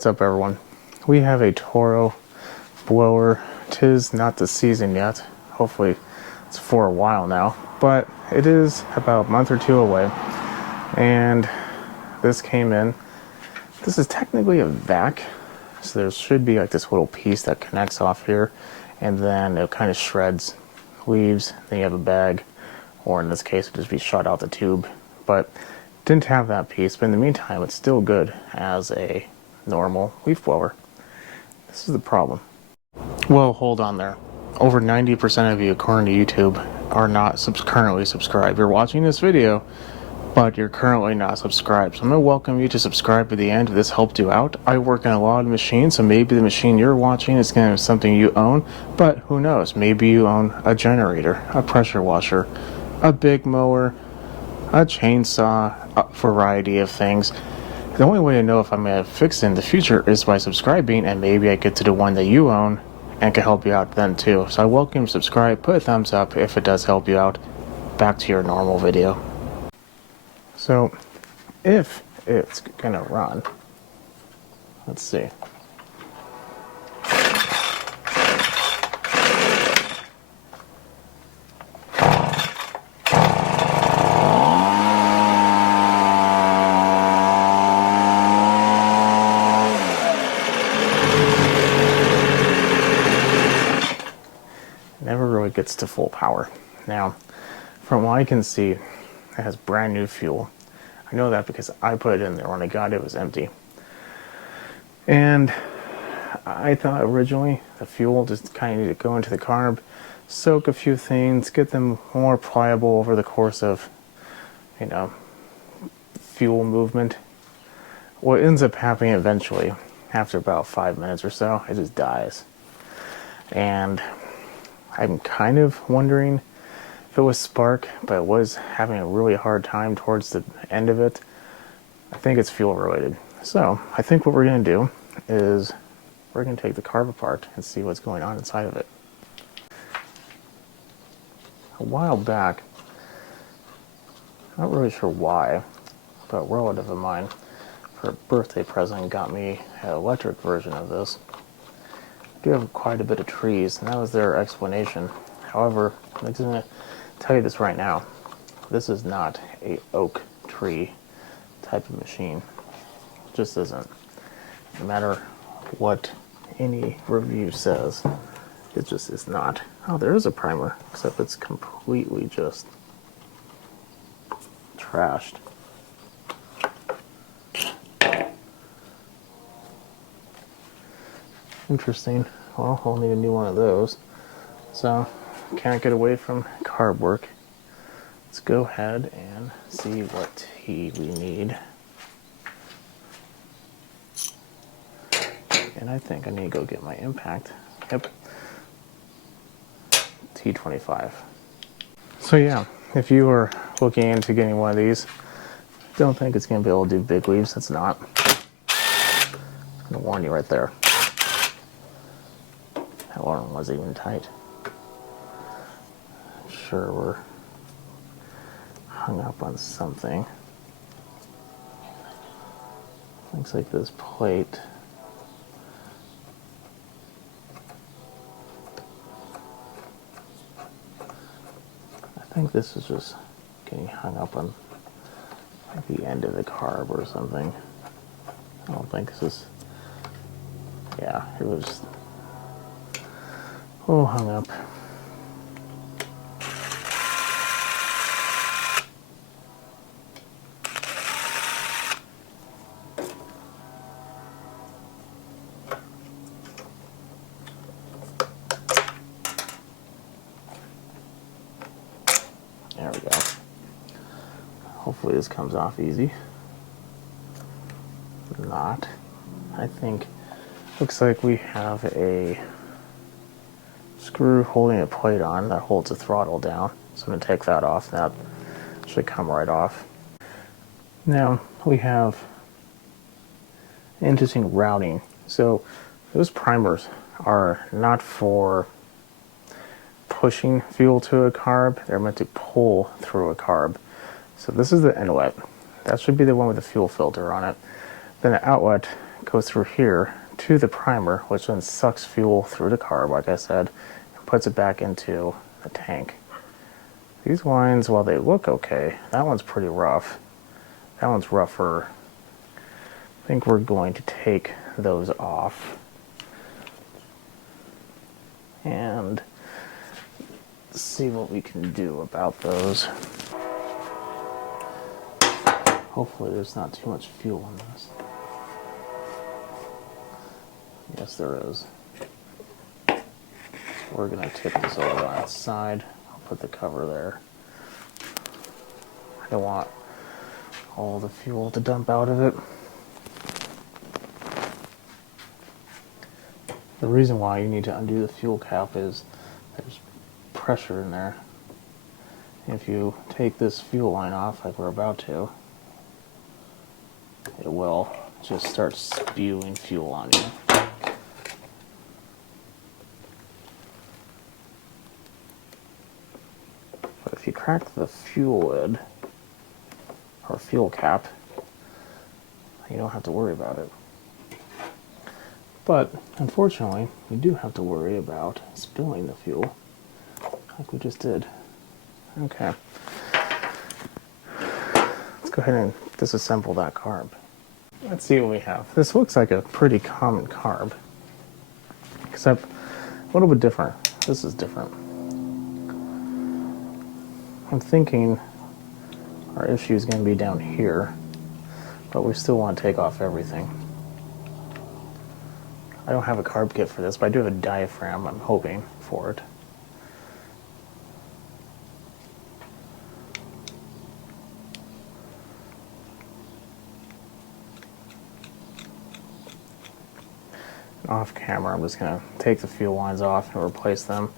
What's up, everyone? We have a Toro blower. 'Tis not the season yet. Hopefully it's for a while now, but it is about a month or two away. And this came in. This is technically a vac, so there should be like this little piece that connects off here, and then it kind of shreds leaves. Then you have a bag, or in this case it would just be shot out the tube, but didn't have that piece. But in the meantime, it's still good as a normal leaf blower. This is the problem. Well, hold on there. Over 90% of you, according to YouTube, are not currently subscribed. You're watching this video, but you're currently not subscribed. So I'm going to welcome you to subscribe at the end if this helped you out. I work on a lot of machines, so maybe the machine you're watching is going to be something you own, but who knows? Maybe you own a generator, a pressure washer, a big mower, a chainsaw, a variety of things. The only way to know if I'm going to fix it in the future is by subscribing, and maybe I get to the one that you own and can help you out then too. So I welcome you to subscribe, put a thumbs up if it does help you out. Back to your normal video. So if it's going to run, let's see. Never really gets to full power. Now, from what I can see, it has brand new fuel. I know that because I put it in there. When I got it, it was empty. And I thought originally the fuel just kind of needed to go into the carb, soak a few things, get them more pliable over the course of, fuel movement. What ends up happening eventually, after about 5 minutes or so, it just dies. And I'm kind of wondering if it was spark, but I was having a really hard time towards the end of it. I think it's fuel related. So I think what we're going to do is we're going to take the carb apart and see what's going on inside of it. A while back, not really sure why, but a relative of mine for a birthday present got me an electric version of this. I do have quite a bit of trees, and that was their explanation. However, I'm just going to tell you this right now. This is not a oak tree type of machine. It just isn't. No matter what any review says, it just is not. Oh, there is a primer, except it's completely just trashed. Interesting. Well, I'll need a new one of those. So, can't get away from carb work. Let's go ahead and see what we need. And I think I need to go get my impact. Yep. T25. So yeah, if you are looking into getting one of these, don't think it's going to be able to do big leaves. It's not. I'm going to warn you right there. That one wasn't even tight. Sure, we're hung up on something. Looks like this plate. I think this is just getting hung up on like the end of the carb or something. I don't think this is. Yeah, it was a little hung up. There we go. Hopefully this comes off easy. Not. I think, looks like we have a screw holding a plate on that holds the throttle down. So I'm going to take that off. That should come right off. Now we have interesting routing. So those primers are not for pushing fuel to a carb. They're meant to pull through a carb. So this is the inlet. That should be the one with the fuel filter on it. Then the outlet goes through here to the primer, which then sucks fuel through the carb, like I said, and puts it back into the tank. These lines, while they look okay, that one's pretty rough. That one's rougher. I think we're going to take those off and see what we can do about those. Hopefully there's not too much fuel in this. Yes, there is. We're going to tip this over on its side. I'll put the cover there. I don't want all the fuel to dump out of it. The reason why you need to undo the fuel cap is there's pressure in there. If you take this fuel line off like we're about to, it will just start spewing fuel on you. But if you crack the fuel lid or fuel cap, you don't have to worry about it. But unfortunately, we do have to worry about spilling the fuel, like we just did. Okay. Let's go ahead and disassemble that carb. Let's see what we have. This looks like a pretty common carb, except a little bit different. This is different. I'm thinking our issue is going to be down here, but we still want to take off everything. I don't have a carb kit for this, but I do have a diaphragm. I'm hoping for it. Off camera, I'm just going to take the fuel lines off and replace them.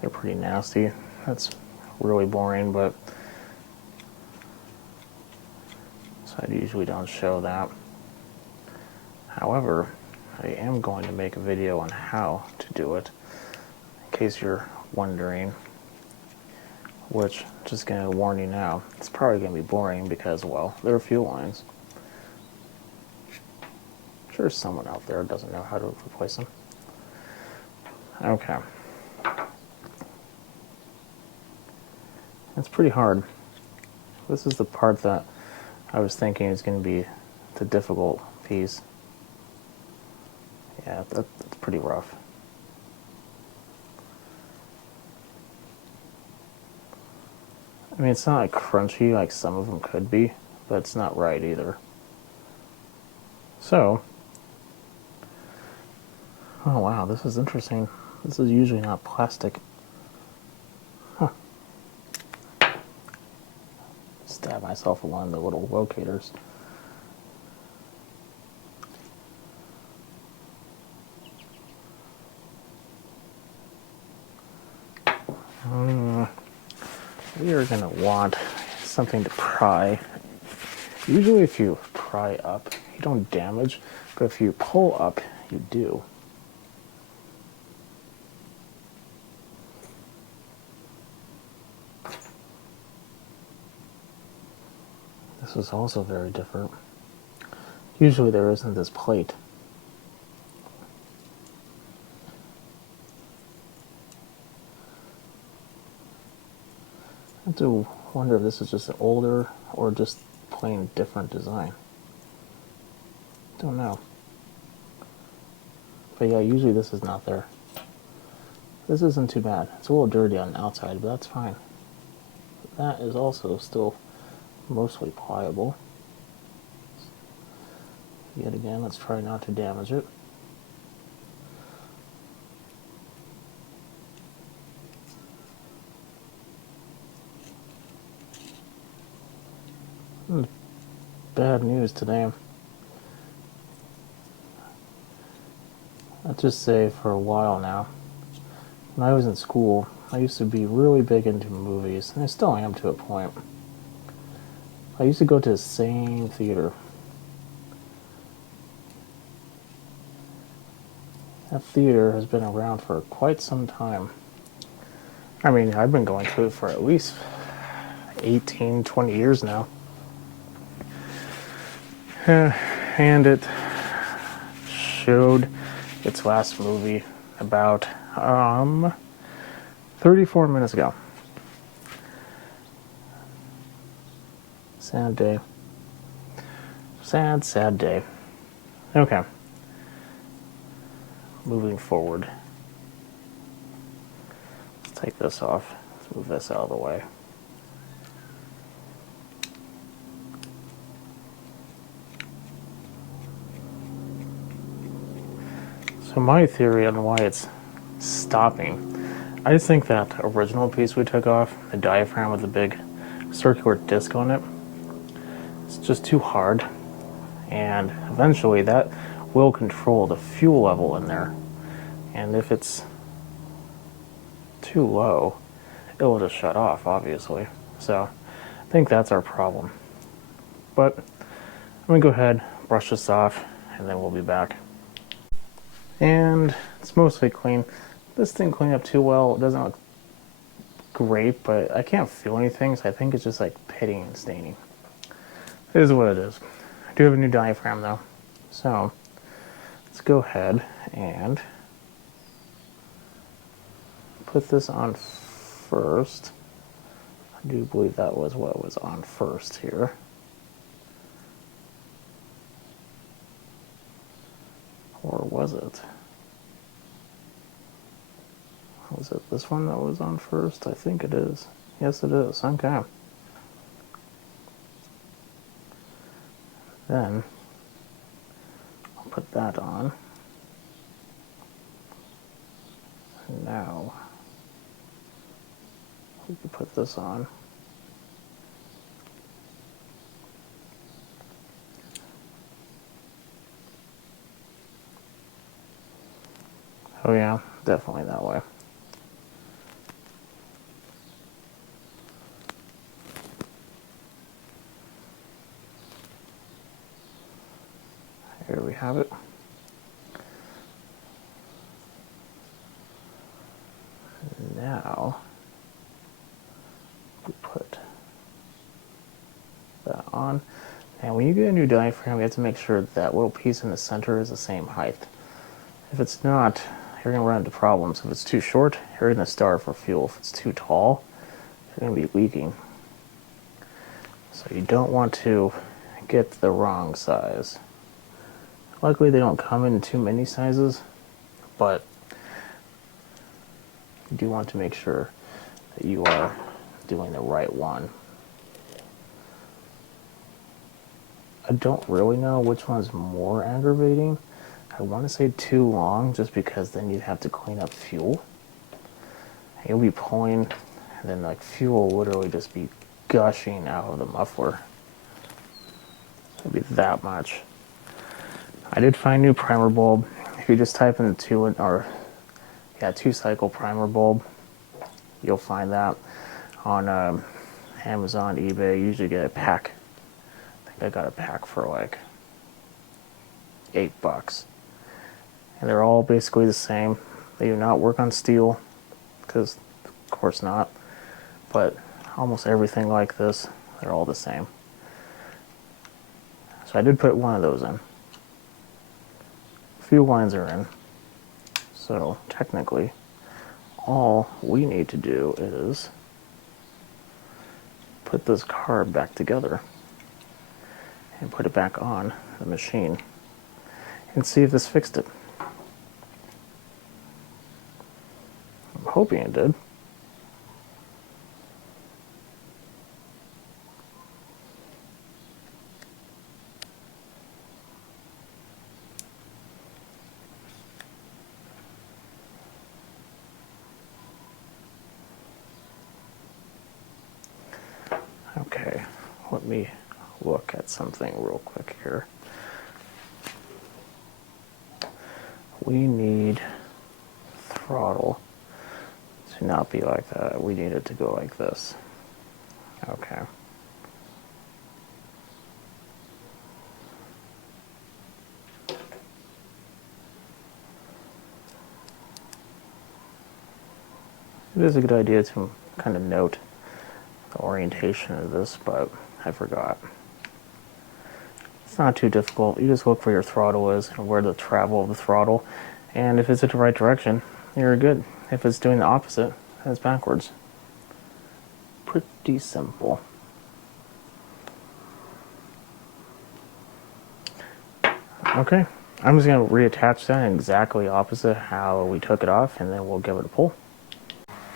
They're pretty nasty. That's really boring, but so I usually don't show that. However, I am going to make a video on how to do it, in case you're wondering, which, just going to warn you now, it's probably going to be boring because, well, there are fuel lines. I'm sure someone out there doesn't know how to replace them. Okay. It's pretty hard. This is the part that I was thinking is going to be the difficult piece. Yeah, that's pretty rough. I mean, it's not like crunchy like some of them could be, but it's not right either. So, oh wow, this is interesting. This is usually not plastic. Huh. Stab myself with one of the little locators. We are going to want something to pry. Usually if you pry up, you don't damage, but if you pull up, you do. This is also very different. Usually there isn't this plate. I have to wonder if this is just an older or just plain different design. Don't know. But yeah, usually this is not there. This isn't too bad. It's a little dirty on the outside, but that's fine. That is also still mostly pliable. Yet again, let's try not to damage it. Bad news today. Let's just say for a while now, when I was in school, I used to be really big into movies, and I still am to a point. I used to go to the same theater. That theater has been around for quite some time. I mean, I've been going to it for at least 18, 20 years now. And it showed its last movie about 34 minutes ago. Sad day. Sad, sad day. Okay. Moving forward. Let's take this off. Let's move this out of the way. So my theory on why it's stopping, I just think that original piece we took off, the diaphragm with the big circular disc on it, it's just too hard, and eventually that will control the fuel level in there, and if it's too low, it will just shut off, obviously. So I think that's our problem. But I'm gonna go ahead, brush this off, and then we'll be back. And it's mostly clean. This didn't clean up too well. It doesn't look great, but I can't feel anything, so I think it's just like pitting and staining. It is what it is. I do have a new diaphragm though. So let's go ahead and put this on first. I do believe that was what was on first here. Or was it? Was it this one that was on first? I think it is. Yes, it is. Okay. Then I'll put that on. And now we can put this on. Oh yeah, definitely that way. Here we have it. Now we put that on. And when you get a new diaphragm, you have to make sure that little piece in the center is the same height. If it's not, you're going to run into problems. If it's too short, you're going to starve for fuel. If it's too tall, you're going to be leaking. So you don't want to get the wrong size. Luckily, they don't come in too many sizes, but you do want to make sure that you are doing the right one. I don't really know which one's more aggravating. I want to say too long, just because then you'd have to clean up fuel. You'll be pulling, and then like fuel will literally just be gushing out of the muffler. It'd be that much. I did find new primer bulb. If you just type in the 2-cycle primer bulb, you'll find that on Amazon, eBay. You usually get a pack. I think I got a pack for like $8. And they're all basically the same. They do not work on steel, because of course not. But almost everything like this, they're all the same. So I did put one of those in. A few lines are in. So technically, all we need to do is put this carb back together and put it back on the machine and see if this fixed it. I'm hoping it did. Okay, let me look at something real quick here. We need throttle to not be like that. We need it to go like this. Okay. It is a good idea to kind of note the orientation of this, but I forgot. It's not too difficult. You just look where your throttle is and where the travel of the throttle, and if it's in the right direction, you're good. If it's doing the opposite, then it's backwards. Pretty simple. Okay, I'm just going to reattach that exactly opposite how we took it off, and then we'll give it a pull.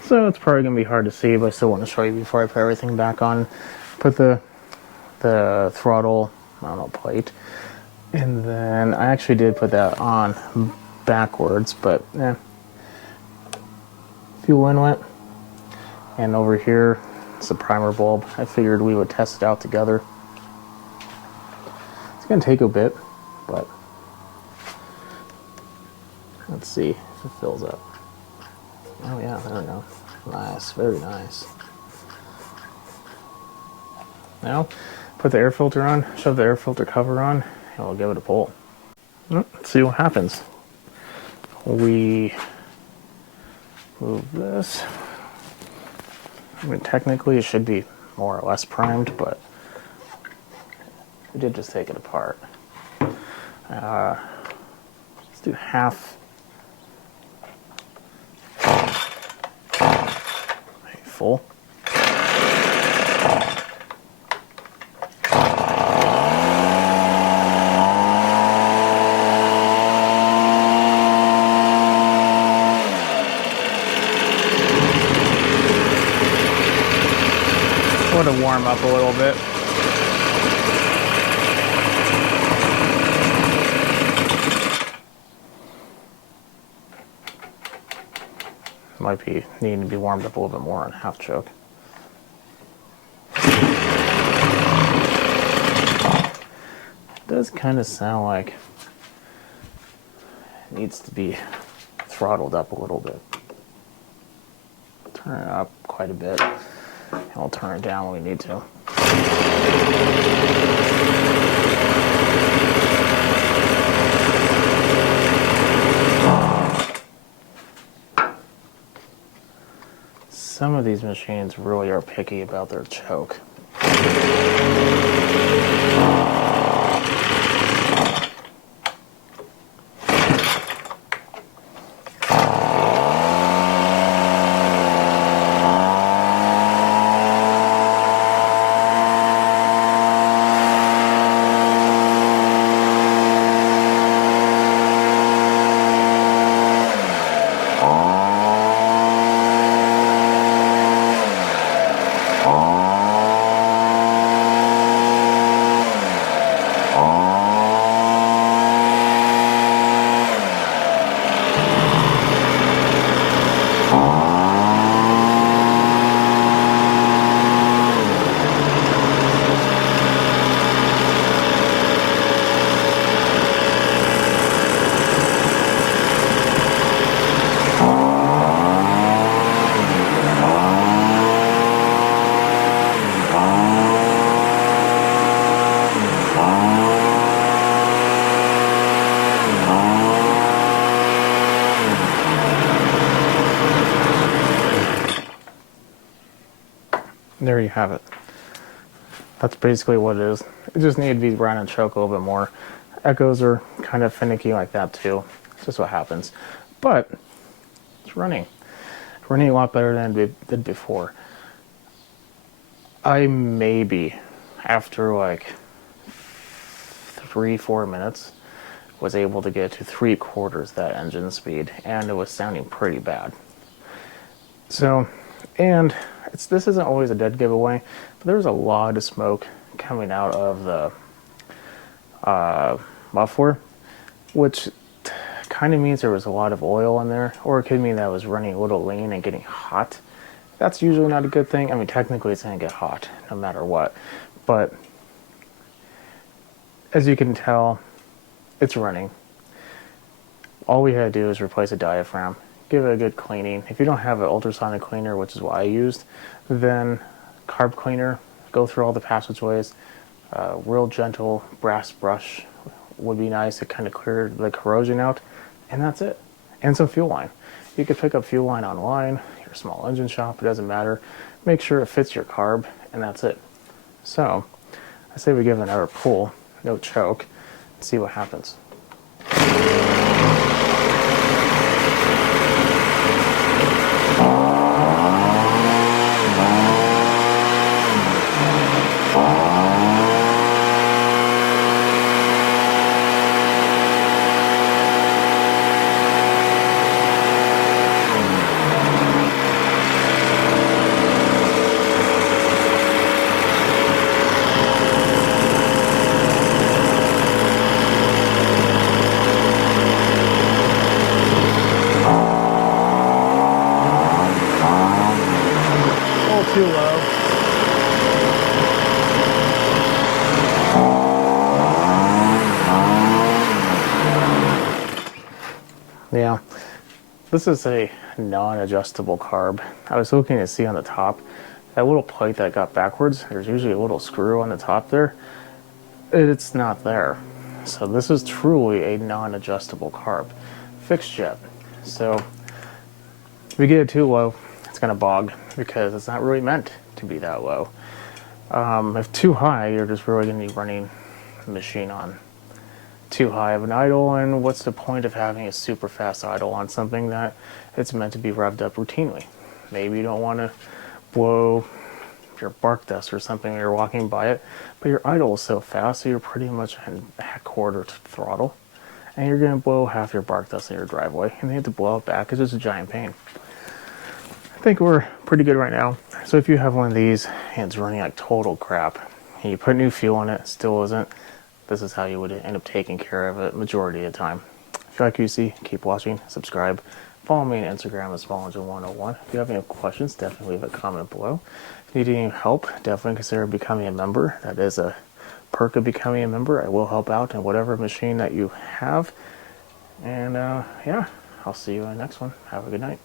So it's probably going to be hard to see, but I still want to show you before I put everything back on. Put the throttle, I don't know, plate, and then I actually did put that on backwards, but fuel inlet, and over here it's a primer bulb. I figured we would test it out together. It's going to take a bit, but let's see if it fills up. Oh yeah, there we go. Nice, very nice. Now, put the air filter on, shove the air filter cover on, and we'll give it a pull. Let's see what happens. We move this. I mean, technically it should be more or less primed, but we did just take it apart. Let's do half. Full. Let it warm up a little bit. Might be needing to be warmed up a little bit more on half choke. It does kind of sound like it needs to be throttled up a little bit. Turn it up quite a bit, and we'll turn it down when we need to. Some of these machines really are picky about their choke. There you have it. That's basically what it is. It just needed to be run and choke a little bit more. Echoes are kind of finicky like that too. It's just what happens. But it's running. It's running a lot better than it did before. I maybe, after like 3-4 minutes, was able to get to 3/4 that engine speed, and it was sounding pretty bad. So, and this isn't always a dead giveaway, but there's a lot of smoke coming out of the muffler, which kind of means there was a lot of oil in there, or it could mean that it was running a little lean and getting hot. That's usually not a good thing. I mean, technically it's going to get hot no matter what, but as you can tell, it's running. All we had to do is replace a diaphragm, give it a good cleaning. If you don't have an ultrasonic cleaner, which is what I used, then carb cleaner, go through all the passageways. Real gentle brass brush would be nice to kind of clear the corrosion out, and that's it. And some fuel line. You could pick up fuel line online, your small engine shop, it doesn't matter. Make sure it fits your carb, and that's it. So, I say we give it another pull. no choke, and see what happens. Too low. Yeah, this is a non-adjustable carb. I was looking to see on the top, that little plate that got backwards, there's usually a little screw on the top there. It's not there. So this is truly a non-adjustable carb. Fixed jet. So if you get it too low, it's going to bog because it's not really meant to be that low. If too high, you're just really going to be running the machine on too high of an idle, and what's the point of having a super fast idle on something that it's meant to be revved up routinely? Maybe you don't want to blow your bark dust or something when you're walking by it, but your idle is so fast, so you're pretty much at quarter throttle, and you're going to blow half your bark dust in your driveway, and you have to blow it back. It's just a giant pain. I think we're pretty good right now. So if you have one of these and it's running like total crap, and you put new fuel in it, still isn't, this is how you would end up taking care of it majority of the time. If you like what you see, keep watching, subscribe, follow me on Instagram at SmallEngine101. If you have any questions, definitely leave a comment below. If you need any help, definitely consider becoming a member. That is a perk of becoming a member. I will help out in whatever machine that you have. And yeah, I'll see you in the next one. Have a good night.